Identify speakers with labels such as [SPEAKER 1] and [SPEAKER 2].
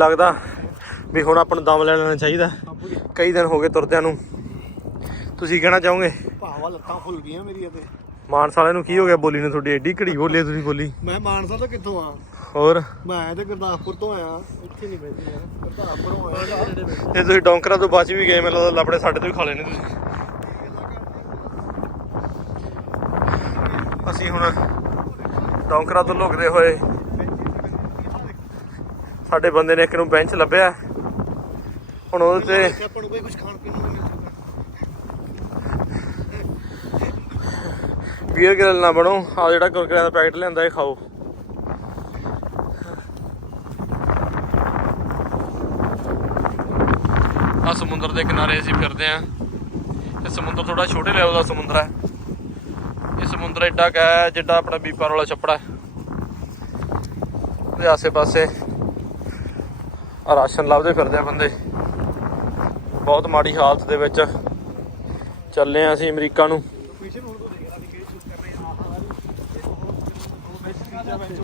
[SPEAKER 1] ਲੱਗਦਾ ਵੀ ਹੁਣ ਆਪਾਂ ਨੂੰ ਦਮ ਲੈ ਲੈਣਾ ਚਾਹੀਦਾ। ਕਈ ਦਿਨ ਹੋ ਗਏ ਤੁਰਦਿਆਂ ਨੂੰ। ਤੁਸੀਂ ਕਹਿਣਾ ਚਾਹੋਗੇ?
[SPEAKER 2] ਭਾਵਾ ਲੱਤਾਂ ਫੁੱਲ ਗਈਆਂ ਮੇਰੀਆਂ ਤੇ।
[SPEAKER 1] ਮਾਨਸ ਵਾਲੇ ਨੂੰ ਕੀ ਹੋ ਗਿਆ ਬੋਲੀ ਨੂੰ ਤੁਹਾਡੀ? ਐਡੀ ਘੜੀ ਬੋਲੀ ਤੁਸੀਂ ਬੋਲੀ।
[SPEAKER 2] ਮੈਂ ਮਾਨਸਾ ਤੋਂ ਕਿੱਥੋਂ ਆ?
[SPEAKER 1] ਹੋਰ?
[SPEAKER 2] ਮੈਂ ਤੇ ਗੁਰਦਾਸਪੁਰ ਤੋਂ ਆਇਆ। ਇੱਥੇ ਨਹੀਂ ਬੈਠੀ ਆ ਗੁਰਦਾਸਪੁਰੋਂ ਆਇਆ।
[SPEAKER 1] ਤੇ ਤੁਸੀਂ ਡੌਂਕਰਾਂ ਤੋਂ ਬਚ ਵੀ ਗਏ ਮੈਨੂੰ ਲੱਗਦਾ ਲੱਪੜੇ ਸਾਡੇ ਤੋਂ ਹੀ ਖਾ ਲੈਣੇ ਤੁਸੀਂ। ਅਸੀਂ ਹੁਣ ਡੌਂਕਰਾਂ ਤੋਂ ਲੁਕਦੇ ਹੋਏ ਸਾਡੇ ਬੰਦੇ ਨੇ ਇੱਕ ਨੂੰ ਬੈਂਚ ਲੱਭਿਆ। ਹੁਣ ਉਹਦੇ ਤੇ
[SPEAKER 2] ਆਪਾਂ ਨੂੰ ਕੋਈ ਕੁਝ ਖਾਣ ਪੀਣ ਨੂੰ ਨਹੀਂ ਮਿਲਦਾ।
[SPEAKER 1] ਬੀਅਰ ਗ੍ਰਿਲ ਨਾ ਬਣੋ। ਆ ਜਿਹੜਾ ਕੁਰਕਰਿਆਂ ਦਾ ਪੈਕਟ ਲਿਆਂਦਾ ਇਹ ਖਾਓ। ਆ ਸਮੁੰਦਰ ਦੇ ਕਿਨਾਰੇ ਅਸੀਂ ਫਿਰਦੇ ਆਂ। ਇਹ ਸਮੁੰਦਰ ਥੋੜਾ ਛੋਟੇ ਲੈਵਲ ਦਾ ਸਮੁੰਦਰ ਹੈ। ਇਹ ਸਮੁੰਦਰ ਏਡਾ ਕੁ ਜਿੱਡਾ ਆਪਣਾ ਬੀਪਰ ਵਾਲਾ ਛੱਪੜਾ ਹੈ। ਉਹਦੇ ਆਸੇ-ਪਾਸੇ ਰਾਸ਼ਨ ਲੱਭਦੇ ਫਿਰਦੇ ਆ ਬੰਦੇ। ਬਹੁਤ ਮਾੜੀ ਹਾਲਤ ਦੇ ਵਿੱਚ ਚੱਲੇ ਆ ਅਸੀਂ ਅਮਰੀਕਾ ਨੂੰ।